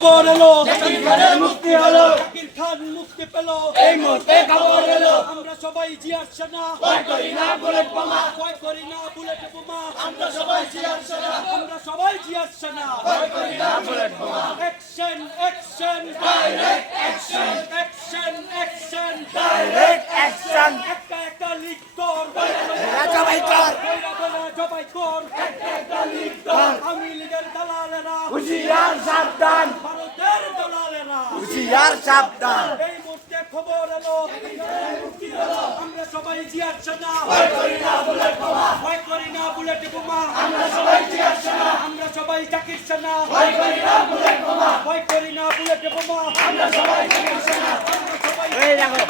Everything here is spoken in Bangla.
খবর এলো জাকির খানের মুক্তি হলো, জাকির খান মুক্তি পেল এই মুহূর্তে খবর এলো। আমরা সবাই জিয়ার সেনা ভয় করি না বুলেট বোমা, ভয় করি না বুলেট বোমা আমরা সবাই জিয়ার সেনা। আমরা সবাই জিয়ার সেনা ভয় করি না বুলেট বোমা। Action action direct action, action action direct action. একা একা লিড কর জবাই কর, বইরা বইরা জবাই কর একটা লিড কর। আমি লীগের দালালেরা হুঁশিয়ার সাবধান, ভারতের দালালেরা হুঁশিয়ার সাবধান। এই মুহূর্তে খবর এলো আমরা সবাই জিয়ার সেনা ভয় করি না বুলেট বোমা, ভয় করি না বুলেট বোমা আমরা সবাই জিয়ার সেনা। আমরা সবাই জাকির সেনা ভয় করি না বুলেট বোমা, ভয় করি না বুলেট বোমা আমরা সবাই জিয়ার সেনা। আমরা সবাই এই দেখো